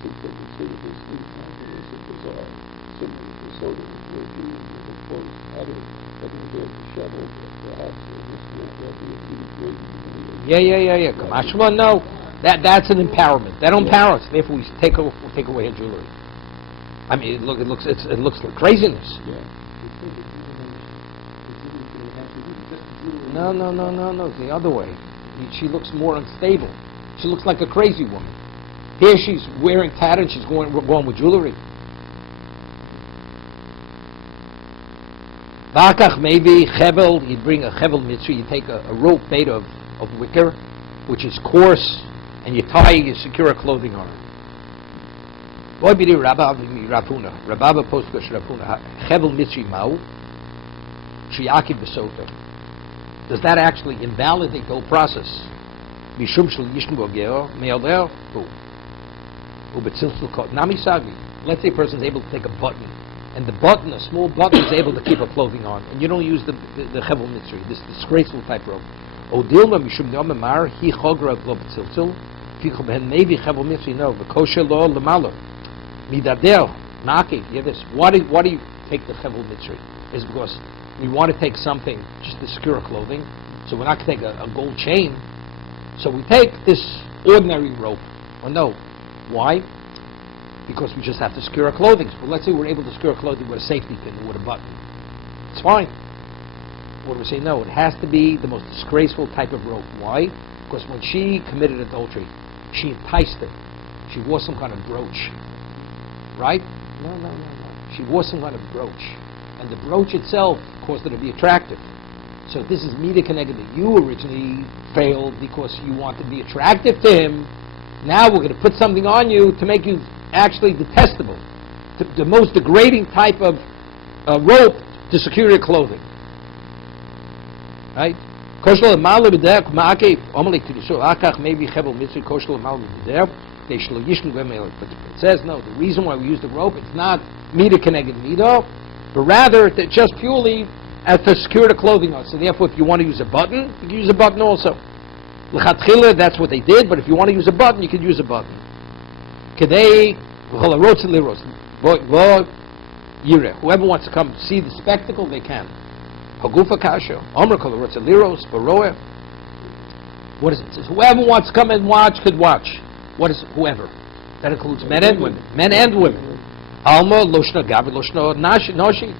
since they consider this sleep confidence is bizarre. Simply the sort of the shoes with the clothes out of having been shoveled, perhaps this will be a huge weight. Yeah. Kamashma, no. That's an empowerment. That don't empower us. Therefore we take away her jewelry. I mean, it looks like craziness. Yeah. No. It's the other way. She looks more unstable. She looks like a crazy woman. Here she's wearing tattered, she's going with jewelry. Bakach, maybe chevel, you bring a chevel mitzvah, you take a rope made of wicker, which is coarse, and you secure a clothing on it. Rababa postkosh Rapuna, chevel mitzvah mau, shiyaki besota. Does that actually invalidate the whole process? Mishum shel yishnu bogeo me'aleh hu ubetzilzul kot nami sagi. Let's say a person is able to take a button, and the button, a small button, is able to keep her clothing on, and you don't use the chevel mitzri, this disgraceful type rope. Odilma mishum ne'omemar hi chogra lo betzilzul fichol behen maybe chevel mitzri no v'kosher lo lemalo midadel naki. Yeah, this. Why do you take the chevel mitzri? Is because we want to take something just to secure clothing, so we're not going to take a gold chain. So we take this ordinary rope. Or no. Why? Because we just have to secure our clothing. So let's say we're able to secure our clothing with a safety pin or with a button. It's fine. What do we say? No, it has to be the most disgraceful type of rope. Why? Because when she committed adultery, she enticed her. She wore some kind of brooch. Right? No. She wore some kind of brooch. And the brooch itself caused her to be attractive. So this is Mida connected that you originally failed because you wanted to be attractive to him. Now we're going to put something on you to make you actually detestable. The most degrading type of rope to secure your clothing. Right? It says no, the reason why we use the rope, it's not Mida connected Mida, but rather just purely as to secure the clothing on. So therefore, if you want to use a button, you can use a button also. L'chatchila, that's what they did, but if you want to use a button, you can use a button. Kedei Whoever wants to come see the spectacle, they can. Hagufa kasha. Omer kol rotz liros baroeh. What is it? It says whoever wants to come and watch could watch. What is whoever? That includes men and women. Men and women. Alma loshna gabi loshna noshi.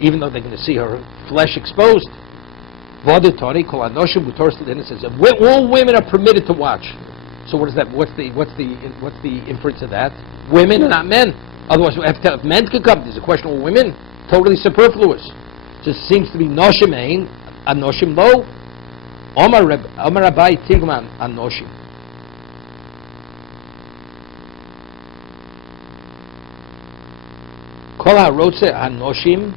Even though they're going to see her flesh exposed. Vadatori kol anoshim butor slidin. It says all women are permitted to watch. So what is that? What's the inference of that? Women, not men. Otherwise, if men could come, there's a question of women. Totally superfluous. Just seems to be noshim ein, anoshim lo. Omar Rabbi Tigman anoshim. Kol harotze anoshim.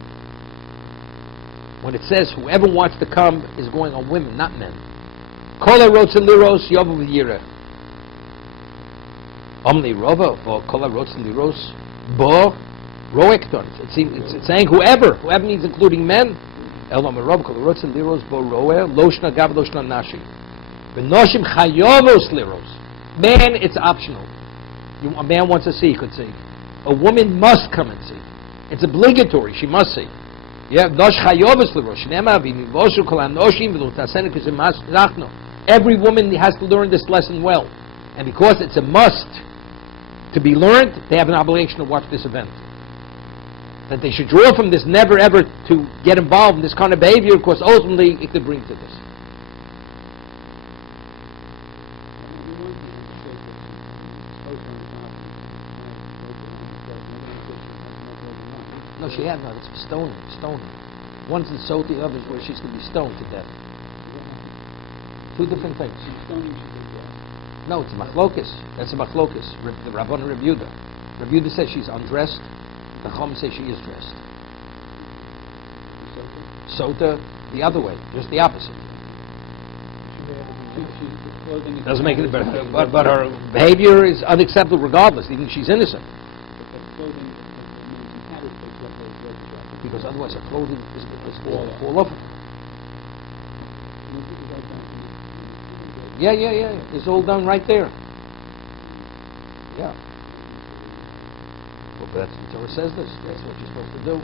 When it says whoever wants to come is going on women, not men. Kol harotze liros yovu v'yireh. Omni rova for kol harotze liros bo roekton. It's saying whoever means including men. Elam rova kol harotze liros bo roe loshna gav loshna nashi. V'noshim chayovos liros. Man, it's optional. A man wants to see, he could see. A woman must come and see. It's obligatory. She must see. Yeah, nosh chayovos liros. Shnema v'nivoshu kol anoshim v'lotasenu k'zemas nachno. Every woman has to learn this lesson well, and because it's a must to be learned, they have an obligation to watch this event. That they should draw from this never ever to get involved in this kind of behavior, because ultimately it could bring to this. No, she had none. It's stoning. One's the sot, the other's where she's going to be stoned to death. Two different things. No, it's a machlokas. That's a machlokas. The Rabban and Reb Yehuda. Reb Yehuda says she's undressed. The Chum says she is dressed. Sota, the other way, just the opposite. Doesn't make it better, but her behavior is unacceptable regardless, even if she's innocent. Because otherwise her clothing is fall off. Yeah. It's all done right there. Yeah. Well, that's the Torah says this. That's what you're supposed to do.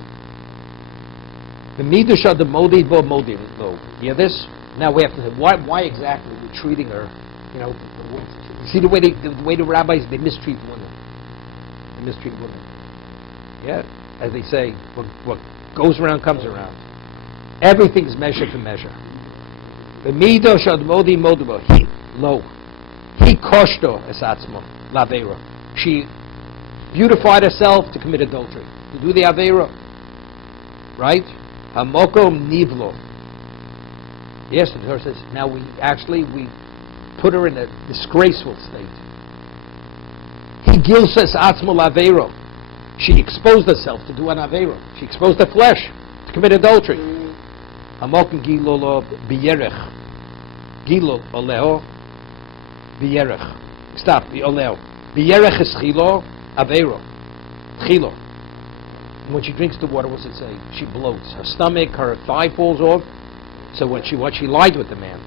The midrash of the modi bo modi lo. You hear this? Now we have to say why exactly we're treating her. You know, see the way the rabbis they mistreat women. They mistreat women. Yeah, as they say, what goes around comes around. Everything is measure for measure. The midrash of the modi bo he lo. He koshto esatzmo laveira. She beautified herself to commit adultery, to do the aveira. Right? Hamokom nivlo. Yes, the Torah says, now we put her in a disgraceful state. He gilses atzmo laveiro. She exposed herself to do an aveira. She exposed her flesh to commit adultery. Hamokom gilolo biyerech. Gilo oleo biyerech. Stop, oleo. Biyerech is chilo. Aveiro, chilo. When she drinks the water, what's it say? She bloats. Her stomach, her thigh falls off. So when she lied with the man.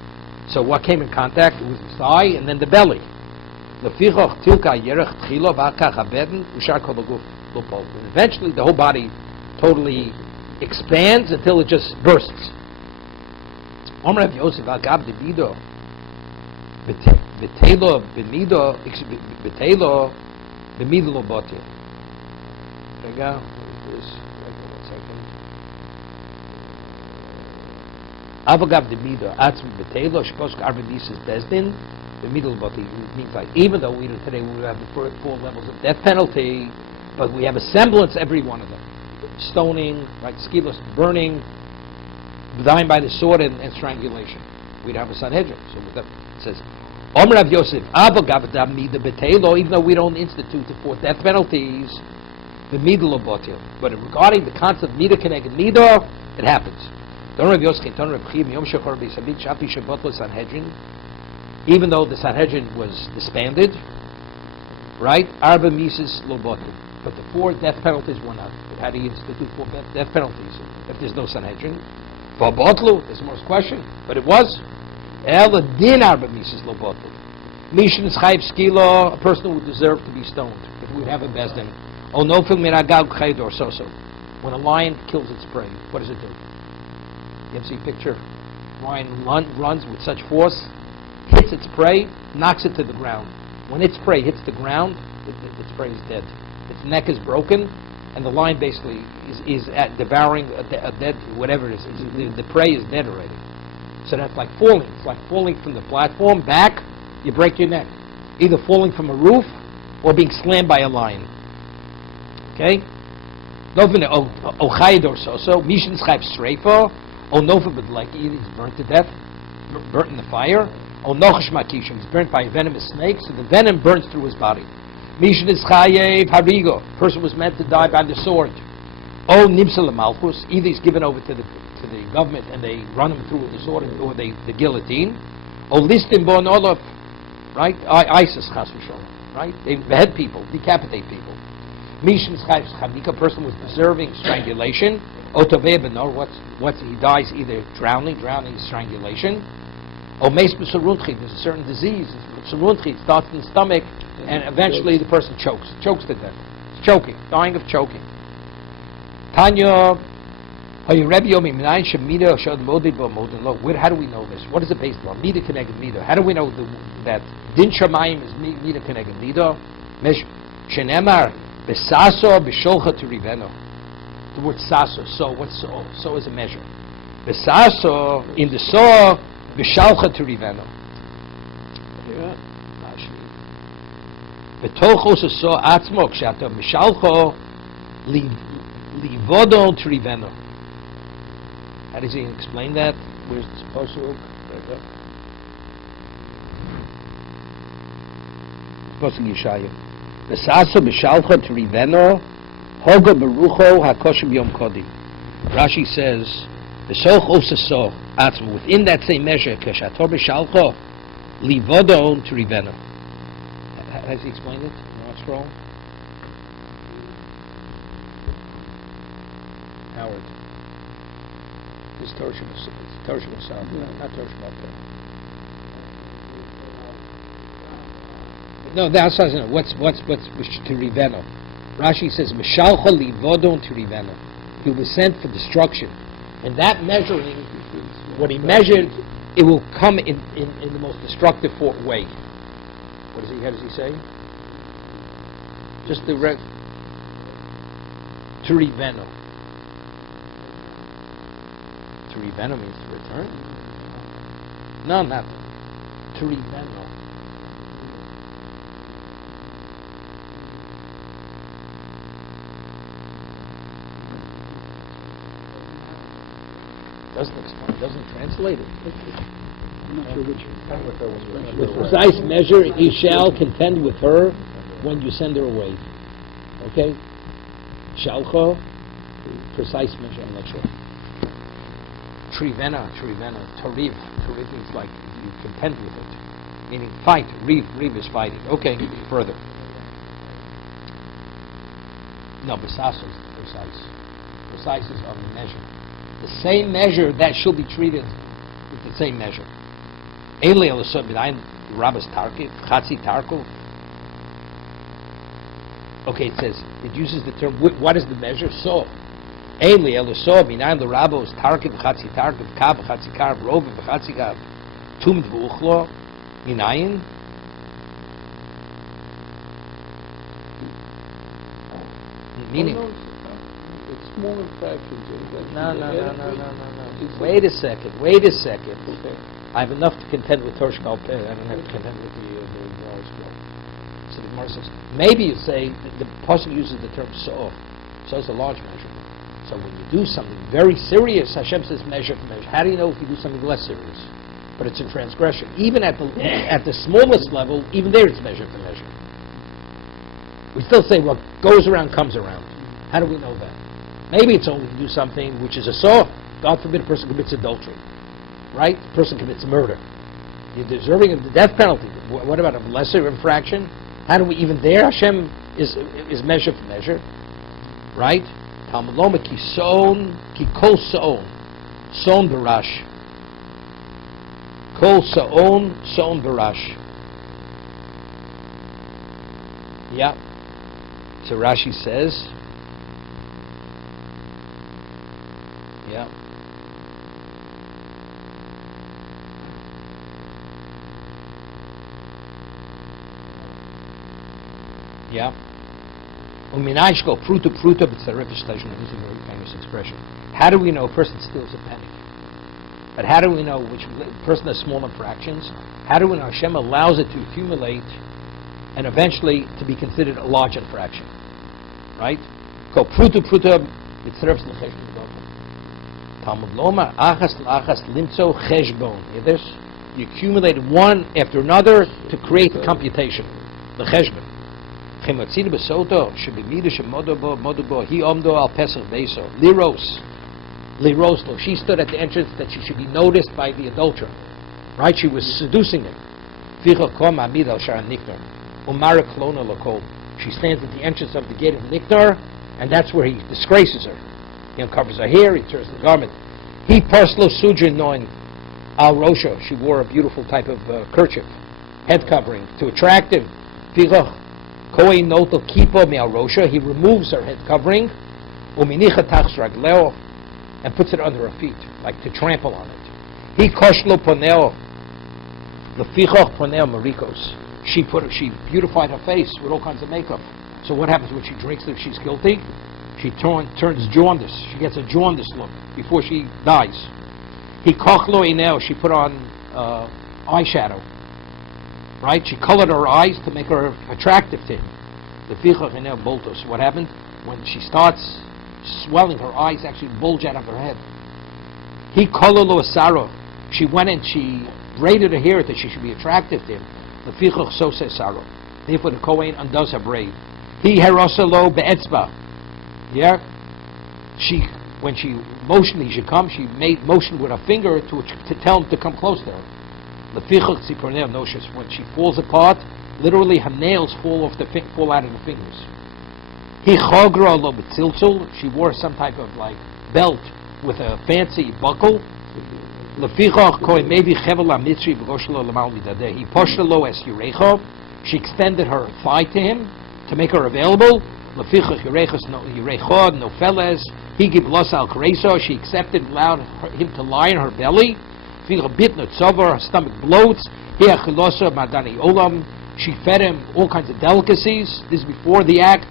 So what came in contact? It was the thigh and then the belly. And eventually the whole body totally expands until it just bursts. The middle of body. There you go. Avagav the middle. Atzmi betelo shkosk arbedisis desdin. The middle of body means like even though today we have the first 4 levels of death penalty, but we have a semblance every one of them. Stoning, like skilos, burning, dying by the sword, and strangulation. We'd have a Sanhedrin. So with that, it says. Omer Rav Yosef, even though we don't institute the 4 death penalties, the middle of botil. But regarding the concept of mida connected mida, it happens. Even though the Sanhedrin was disbanded, right? Arba mises lo botil. But the 4 death penalties were not. It had to institute 4 death penalties if there's no Sanhedrin. For botlu, there's more question, but it was. El din arba mises lo botil. Mishin Chayv Skilo, a person who would deserve to be stoned, if we would have a bezdin. Onofil Miragal Chaydor Soso. When a lion kills its prey, what does it do? You ever see a picture? Lion runs with such force, hits its prey, knocks it to the ground. When its prey hits the ground, its prey is dead. Its neck is broken, and the lion basically is devouring a dead, whatever it is. The prey is dead already. So that's like falling. It's like falling from the platform back, you break your neck. Either falling from a roof or being slammed by a lion. Okay? Novin Ochayid or so, Mishin Schayb Sreifa, O Nova Bedleki, he's burnt to death, burnt in the fire. O Nochash Makishim, he's burnt by a venomous snake, so the venom burns through his body. Mishin is Chayev Harigo, person was meant to die by the sword. O Nimsal Malchus, either he's given over to the government and they run him through with the sword or the guillotine. O Listim Bon Olaf, right? ISIS Chas v'sholom, right? They behead people, decapitate people. Mishin Schayv Chavika, person was deserving strangulation. O Toveh Benor, what's he dies either drowning is strangulation. O Meis B'Saruntchi, there's a certain disease, Saruntchi, it starts in the stomach, and eventually the person chokes to death. It's choking, dying of choking. Tanya, how do we know this? What is it based on? Mida connected Mida. How do we know that Din Shamayim is Mida connected Mida? Shenemar, Besaso, Bisholcha to Riveno. The word Saso, so, what's so? So is a measure. Besaso, in the so, Bishalcha to Riveno. Betochos so atzmo kshato mishalcho livodo triveno. How does he explain that? Where's this pasuk? Pasuk Yeshaya. Besaso mishalcho triveno hoga berucho hakoshim yom kodim. Rashi says besochos so atzmo, within that same measure kshato mishalcho livodo triveno. Has he explained it? What's wrong? Howard. This Torshim sound, not Torshim up there. No, that's not. What's to Riveno? Rashi says, Mishalcha livodon to Riveno. He was sent for destruction. And that measuring, what he measured, it will come in the most destructive way. How does he say? Just the Turiveno. Turiveno means to return? No, not Turiveno. Doesn't explain, doesn't translate it. I'm not sure which. With precise measure, he shall contend with her when you send her away. Okay? Shalcho, precise measure, I'm not sure. Trivena, Toriv means like you contend with it. Meaning fight, Riv is fighting. Okay, further. No, Besaso is precise. Precise is on the measure. The same measure that should be treated with the same measure. Eli Elisab B'nayin Rabbas Tarkiv, Chatzi Tarkov. Okay, it uses the term, what is the measure? So. Eli Elisab B'nayin Rabbas Tarkiv, Chatzi Tarkiv, Kav, Chatzi Kav, Rov, Chatzi Kav, Tum D'Vuchlo, B'nayin. Meaning. It's smaller fractions. No. Wait a second. Okay. I have enough to contend with Torshkal Peh. I don't have to contend with the Gemara's flow. So the Gemara says, maybe you say the person uses the term so. So is a large measure. So when you do something very serious, Hashem says measure for measure. How do you know if you do something less serious? But it's a transgression. Even at the smallest level, even there it's measure for measure. We still say what goes around comes around. How do we know that? Maybe it's only to do something which is a saw. God forbid a person commits adultery. Right? A person commits murder. You're deserving of the death penalty. What about a lesser infraction? How do we even there? Hashem is measure for measure. Right? Talmud Loma ki son, ki kol son. Son barash. Kol son barash. Yeah. So Rashi says, yeah. Yeah. Uminaishko pruta pruta b'tzaref station. This is a very famous expression. How do we know a person steals a penny? But how do we know which person has small infractions? How do we know Hashem allows it to accumulate and eventually to be considered a large infraction? Right? Ko pruta pruta b'tzaref l'cheshbon gofen. Talmud loma achas l'achas limtzo cheshbon. Hear this? You accumulate one after another to create the computation. The cheshbon. Chemotzina besoto shebimida shemodobo modobo he omdo al pesach beso liros. Liroslo. She stood at the entrance that she should be noticed by the adulterer. Right? She was seducing him. She stands at the entrance of the gate of Niknar, and that's where he disgraces her. He uncovers her hair, he tears the garment. He parslo sujin noin al rosha. She wore a beautiful type of kerchief, head covering, to attract him. Kohen noto kipo mi al rosha. He removes her head covering. Uminicha tachs ragleo. And puts it under her feet, like to trample on it. He koshlo poneo, lefichoch poneo marikos. She beautified her face with all kinds of makeup. So what happens when she drinks if she's guilty? She turns jaundice. She gets a jaundice look before she dies. He kochlo ineo. She put on eyeshadow. Right? She colored her eyes to make her attractive to him. Lefichoch ineo boltos. What happened when she starts swelling, her eyes actually bulge out of her head. He kololo asaro. She went and she braided her hair that she should be attractive to him. The fichoch so says saro. Therefore the Kohen undoes her braid. He herosalo be'etzba. Yeah. When she motioned he should come, she made motion with her finger to tell him to come close to her. The fichoch tzipornei noshis. When she falls apart, literally her nails fall out of the fingers. He chogra lo b'tziltzul. She wore some type of like belt with a fancy buckle. Lefichach kohen maybe chevel hamitzri v'goshlo l'mal midadeh. He poshelo es yirecho. She extended her thigh to him to make her available. Lefichach yirecho nofeles. He gave los al kareso. She accepted, allowed him to lie in her belly. Lefichach bit notzover. Her stomach bloats. He achilosa madani olam. She fed him all kinds of delicacies. This is before the act.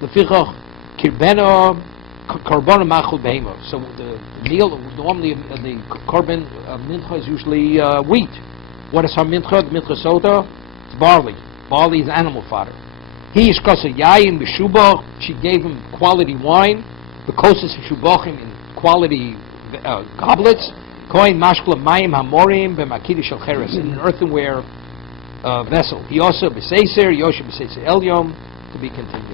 Lefichach kirbeno karbon machul behemo. So the meal normally the korban mincha is usually wheat. What is her mincha? The mincha soda? It's barley. Barley is animal fodder. He is kasa yayin b'shubach. She gave him quality wine. The kosas shubachim in quality goblets. Kohen mashkla mayim hamorim b'makidi shel cheres, in an earthenware vessel. He also b'seiser yoshe b'seiser elyom, to be continued.